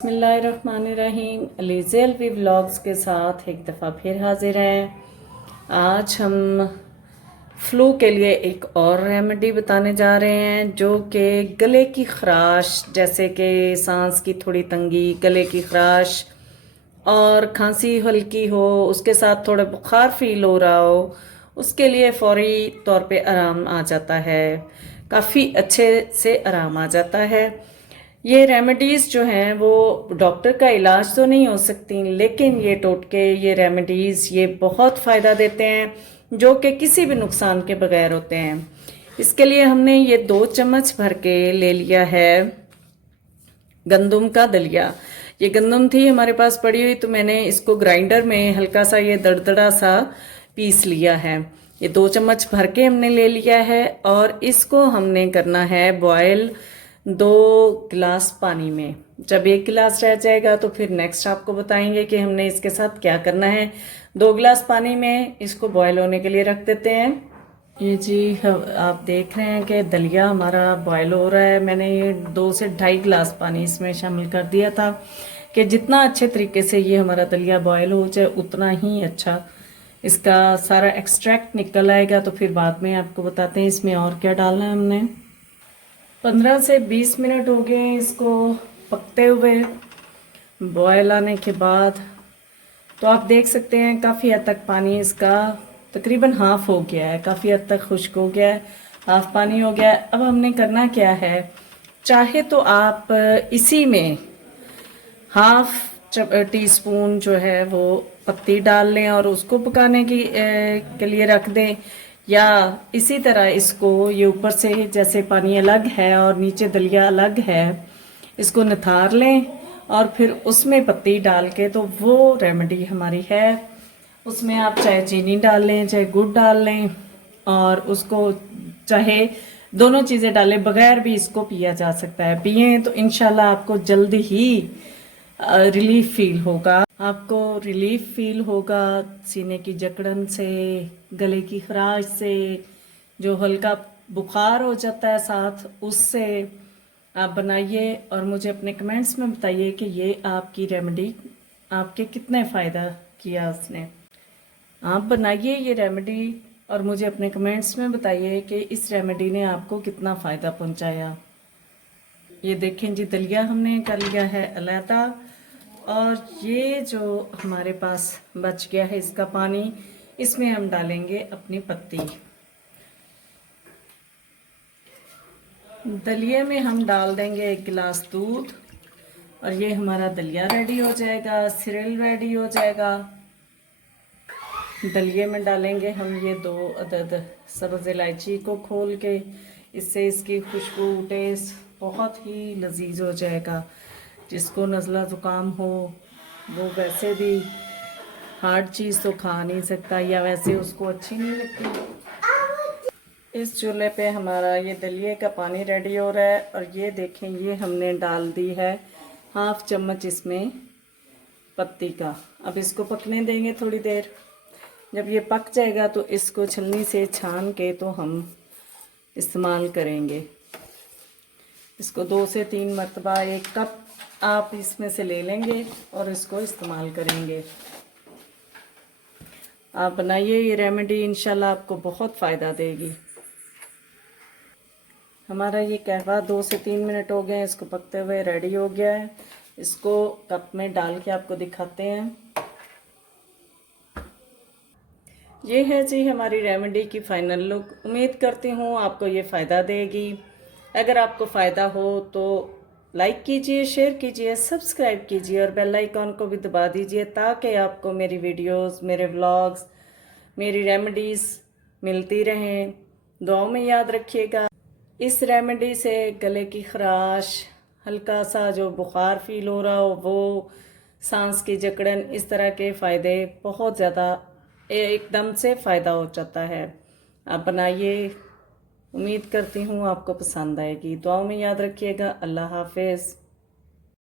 बिस्मिल्लाहिर्रहमानिर्रहीम। अलीज़े अलवी व्लॉग्स के साथ एक दफ़ा फिर हाजिर हैं। आज हम फ्लू के लिए एक और रेमेडी बताने जा रहे हैं, जो कि गले की खराश, जैसे कि सांस की थोड़ी तंगी, गले की खराश और खांसी हल्की हो, उसके साथ थोड़ा बुखार फील हो रहा हो, उसके लिए फौरी तौर पे आराम आ जाता है, काफ़ी अच्छे से आराम आ जाता है। ये रेमेडीज़ जो हैं वो डॉक्टर का इलाज तो नहीं हो सकती, लेकिन ये टोटके, ये रेमेडीज़, ये बहुत फ़ायदा देते हैं, जो कि किसी भी नुकसान के बगैर होते हैं। इसके लिए हमने ये 2 चम्मच भर के ले लिया है गंदम का दलिया। ये गंदम थी हमारे पास पड़ी हुई, तो मैंने इसको ग्राइंडर में हल्का सा ये दरदरा सा पीस लिया है। ये 2 चम्मच भर के हमने ले लिया है और इसको हमने करना है बॉयल 2 गिलास पानी में। जब 1 गिलास रह जाएगा तो फिर नेक्स्ट आपको बताएंगे कि हमने इसके साथ क्या करना है। 2 गिलास पानी में इसको बॉयल होने के लिए रख देते हैं। ये जी आप देख रहे हैं कि दलिया हमारा बॉयल हो रहा है। मैंने ये 2 से 2.5 गिलास पानी इसमें शामिल कर दिया था कि जितना अच्छे तरीके से ये हमारा दलिया बॉयल हो जाए, उतना ही अच्छा इसका सारा एक्सट्रैक्ट निकल आएगा। तो फिर बाद में आपको बताते हैं इसमें और क्या डालना है। हमने 15 से 20 मिनट हो गए इसको पकते हुए, बॉयल आने के बाद। तो आप देख सकते हैं काफ़ी हद तक पानी इसका तकरीबन हाफ हो गया है, काफ़ी हद तक खुश्क हो गया है, हाफ पानी हो गया है। अब हमने करना क्या है, चाहे तो आप इसी में हाफ टी-स्पून जो है वो पत्ती डाल लें और उसको पकाने के लिए रख दें, या इसी तरह इसको ये ऊपर से जैसे पानी अलग है और नीचे दलिया अलग है, इसको निथार लें और फिर उसमें पत्ती डाल के, तो वो रेमेडी हमारी है। उसमें आप चाहे चीनी डाल लें, चाहे गुड़ डाल लें, और उसको चाहे दोनों चीज़ें डालें, बगैर भी इसको पिया जा सकता है। पिए तो इंशाल्लाह आपको जल्द ही रिलीफ फील होगा। आपको रिलीफ फील होगा सीने की जकड़न से, गले की खराश से, जो हल्का बुखार हो जाता है साथ उससे। आप बनाइए और मुझे अपने कमेंट्स में बताइए कि ये आपकी रेमेडी आपके कितने फ़ायदा किया उसने। आप बनाइए ये रेमेडी और मुझे अपने कमेंट्स में बताइए कि इस रेमेडी ने आपको कितना फ़ायदा पहुंचाया। ये देखें जी, दलिया हमने कर लिया है अलहदा, और ये जो हमारे पास बच गया है इसका पानी, इसमें हम डालेंगे अपनी पत्ती। दलिये में हम डाल देंगे 1 गिलास दूध और ये हमारा दलिया रेडी हो जाएगा, सिरल रेडी हो जाएगा। दलिये में डालेंगे हम ये 2 अदद सब्ज़ इलायची को खोल के, इससे इसकी खुशबू टेस्ट बहुत ही लजीज हो जाएगा। जिसको नज़ला ज़ुकाम हो वो वैसे भी हार्ड चीज़ तो खा नहीं सकता, या वैसे उसको अच्छी नहीं लगती। इस चूल्हे पे हमारा ये दलिये का पानी रेडी हो रहा है, और ये देखें ये हमने डाल दी है हाफ चम्मच इसमें पत्ती का। अब इसको पकने देंगे थोड़ी देर। जब ये पक जाएगा तो इसको छलनी से छान के तो हम इस्तेमाल करेंगे। इसको 2 से 3 मरतबा 1 कप आप इसमें से ले लेंगे और इसको इस्तेमाल करेंगे। आप बनाइए ये रेमेडी, इंशाल्लाह आपको बहुत फ़ायदा देगी। हमारा ये कहवा 2 से 3 मिनट हो गए, इसको पकते हुए रेडी हो गया है। इसको कप में डाल के आपको दिखाते हैं। ये है जी हमारी रेमेडी की फ़ाइनल लुक। उम्मीद करती हूँ आपको ये फ़ायदा देगी। अगर आपको फ़ायदा हो तो लाइक कीजिए, शेयर कीजिए, सब्सक्राइब कीजिए और बेल आइकॉन को भी दबा दीजिए, ताकि आपको मेरी वीडियोस, मेरे व्लॉग्स, मेरी रेमेडीज़ मिलती रहें। दुआओं में याद रखिएगा। इस रेमेडी से गले की खराश, हल्का सा जो बुखार फील हो रहा हो वो, सांस की जकड़न, इस तरह के फ़ायदे बहुत ज़्यादा एकदम से फ़ायदा हो जाता है। आप बनाइए, उम्मीद करती हूँ आपको पसंद आएगी। दुआओं में याद रखिएगा। अल्लाह हाफिज़।